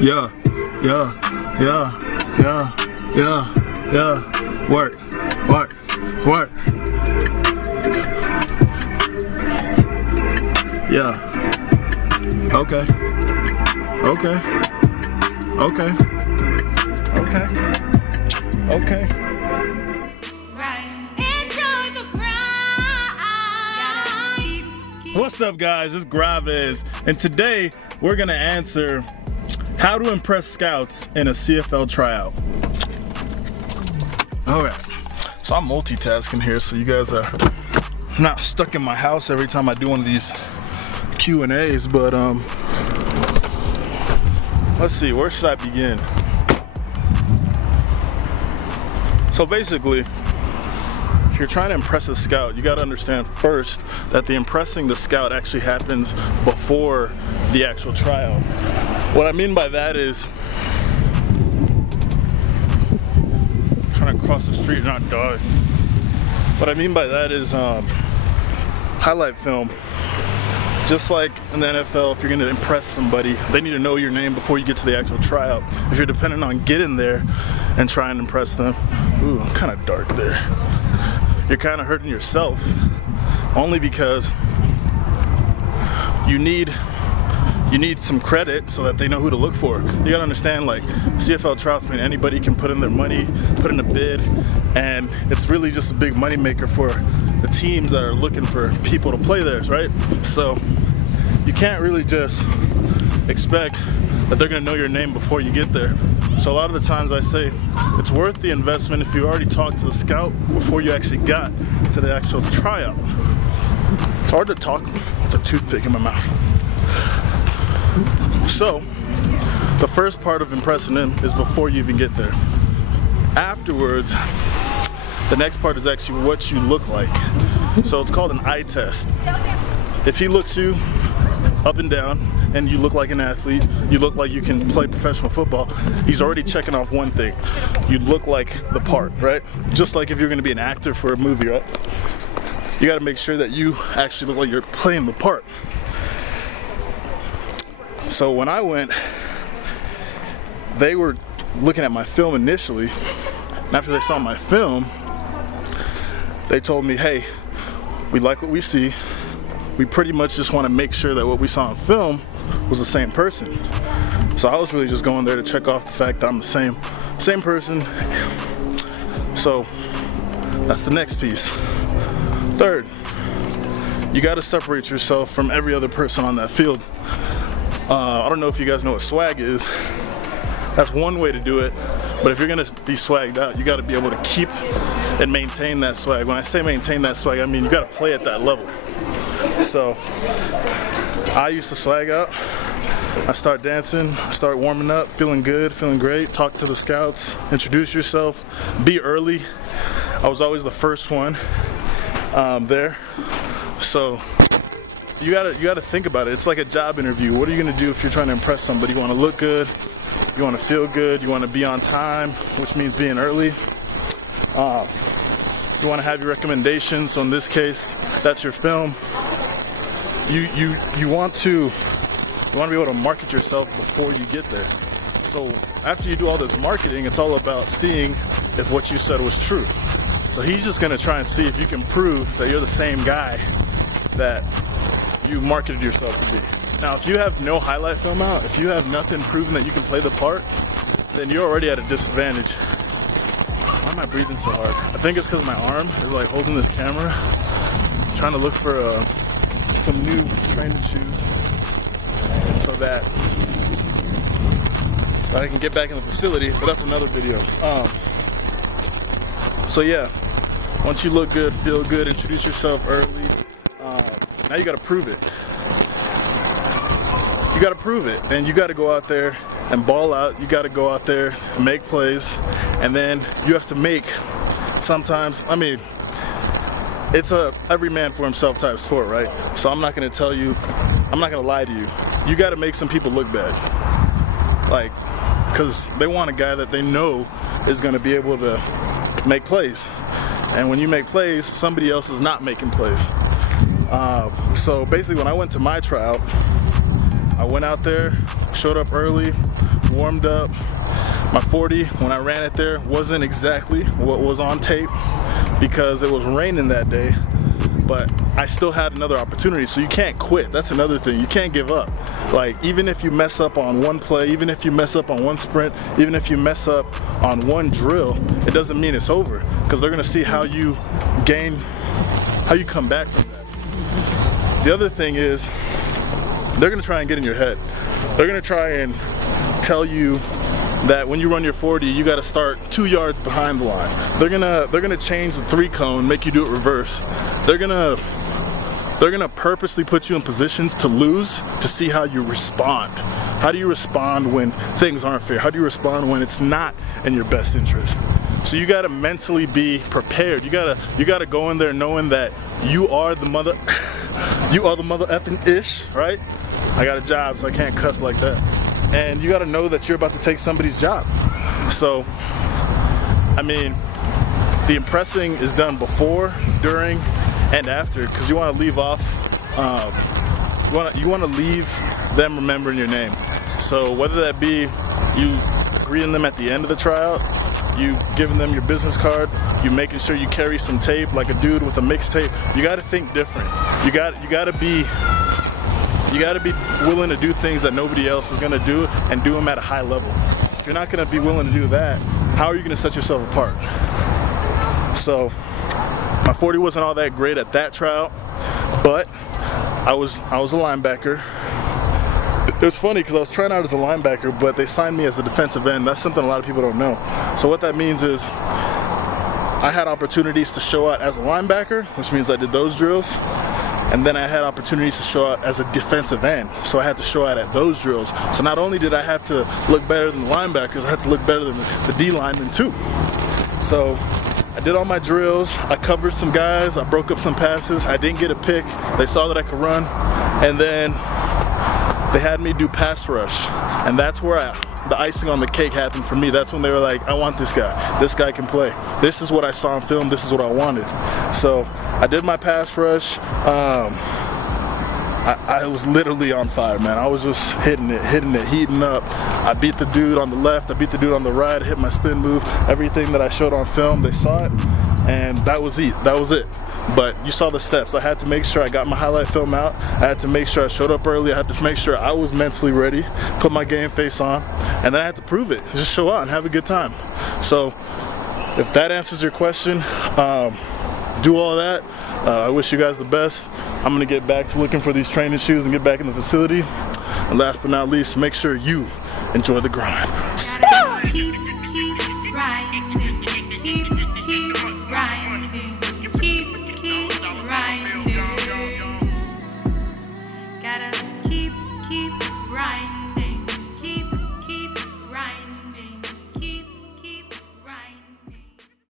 Yeah, yeah, yeah, yeah, yeah, yeah. Work, work, work. Yeah. Okay. Okay. Okay. Okay. Okay. What's up, guys? It's Graves, and today we're gonna answer how to impress scouts in a CFL tryout. Alright, so I'm multitasking here so you guys are not stuck in my house every time I do one of these Q&As, but let's see, where should I begin? So basically, if you're trying to impress a scout, you got to understand first that the impressing the scout actually happens before the actual tryout. What I mean by that is, I'm trying to cross the street and not die. What I mean by that is highlight film. Just like in the NFL, if you're going to impress somebody, they need to know your name before you get to the actual tryout. If you're dependent on getting there and trying to impress them, ooh, I'm kind of dark there. You're kind of hurting yourself, only because you need some credit so that they know who to look for. You gotta understand, like, CFL tryouts mean anybody can put in their money, put in a bid, and it's really just a big money maker for the teams that are looking for people to play theirs, right? So you can't really just expect that they're gonna know your name before you get there. So a lot of the times I say it's worth the investment if you already talked to the scout before you actually got to the actual tryout. It's hard to talk with a toothpick in my mouth. So the first part of impressing him is before you even get there. Afterwards, the next part is actually what you look like. So it's called an eye test. If he looks you up and down and you look like an athlete, you look like you can play professional football, he's already checking off one thing. You look like the part, right? Just like if you're gonna be an actor for a movie, right? You gotta make sure that you actually look like you're playing the part. So when I went, they were looking at my film initially, and after they saw my film, they told me, hey, we like what we see. We pretty much just want to make sure that what we saw on film was the same person. So I was really just going there to check off the fact that I'm the same person. So that's the next piece. Third, you got to separate yourself from every other person on that field. I don't know if you guys know what swag is. That's one way to do it, but if you're gonna be swagged out, you gotta be able to keep and maintain that swag. When I say maintain that swag, I mean you gotta play at that level. So I used to swag out. I start dancing, I start warming up, feeling good, feeling great, talk to the scouts, introduce yourself, be early. I was always the first one there. So you gotta think about it. It's like a job interview. What are you gonna do if you're trying to impress somebody? You wanna look good, you wanna feel good, you wanna be on time, which means being early. You wanna have your recommendations, so in this case, that's your film. You want to be able to market yourself before you get there. So after you do all this marketing, it's all about seeing if what you said was true. So he's just gonna try and see if you can prove that you're the same guy that you marketed yourself to be. Now, if you have no highlight film out, if you have nothing proving that you can play the part, then you're already at a disadvantage. Why am I breathing so hard? I think it's because my arm is like holding this camera. I'm trying to look for some new training shoes so that I can get back in the facility, but that's another video. So yeah, once you look good, feel good, introduce yourself early, now you gotta prove it. You gotta prove it, and you gotta go out there and ball out. You gotta go out there and make plays, and then you have to make, sometimes, I mean, it's a every man for himself type sport, right? So I'm not gonna tell you, I'm not gonna lie to you. You gotta make some people look bad. Like, because they want a guy that they know is gonna be able to make plays. And when you make plays, somebody else is not making plays. So basically when I went to my tryout, I went out there, showed up early, warmed up. My 40, when I ran it there, wasn't exactly what was on tape because it was raining that day, but I still had another opportunity, so you can't quit. That's another thing. You can't give up. Like, even if you mess up on one play, even if you mess up on one sprint, even if you mess up on one drill, it doesn't mean it's over, because they're gonna see how you come back from that. The other thing is, they're gonna try and get in your head. They're gonna try and tell you that when you run your 40, you got to start 2 yards behind the line. They're gonna change the 3 cone, make you do it reverse. They're gonna purposely put you in positions to lose to see how you respond. How do you respond when things aren't fair? How do you respond when it's not in your best interest? So you got to mentally be prepared. You gotta go in there knowing that you are the mother effing ish, right? I got a job, so I can't cuss like that. And you got to know that you're about to take somebody's job. So, I mean, the impressing is done before, during, and after, because you want to leave off, you want to leave them remembering your name. So whether that be you greeting them at the end of the tryout, you giving them your business card, you making sure you carry some tape like a dude with a mixtape, you got to think different. You got to be willing to do things that nobody else is gonna do, and do them at a high level. If you're not gonna be willing to do that, how are you gonna set yourself apart? So my 40 wasn't all that great at that tryout, but I was a linebacker. It was funny because I was trying out as a linebacker, but they signed me as a defensive end. That's something a lot of people don't know. So what that means is I had opportunities to show out as a linebacker, which means I did those drills. And then I had opportunities to show out as a defensive end, so I had to show out at those drills. So not only did I have to look better than the linebackers, I had to look better than the D linemen too. So I did all my drills, I covered some guys, I broke up some passes, I didn't get a pick, they saw that I could run, and then they had me do pass rush, and that's where the icing on the cake happened for me. That's when they were like, I want this guy can play. This is what I saw on film, this is what I wanted. So I did my pass rush. I was literally on fire, man. I was just hitting it, heating up. I beat the dude on the left, I beat the dude on the right, I hit my spin move. Everything that I showed on film, they saw it, and that was it. But you saw the steps. I had to make sure I got my highlight film out. I had to make sure I showed up early. I had to make sure I was mentally ready, put my game face on, and then I had to prove it. Just show out and have a good time. So if that answers your question, do all that. I wish you guys the best. I'm gonna get back to looking for these training shoes and get back in the facility. And last but not least, make sure you enjoy the grind.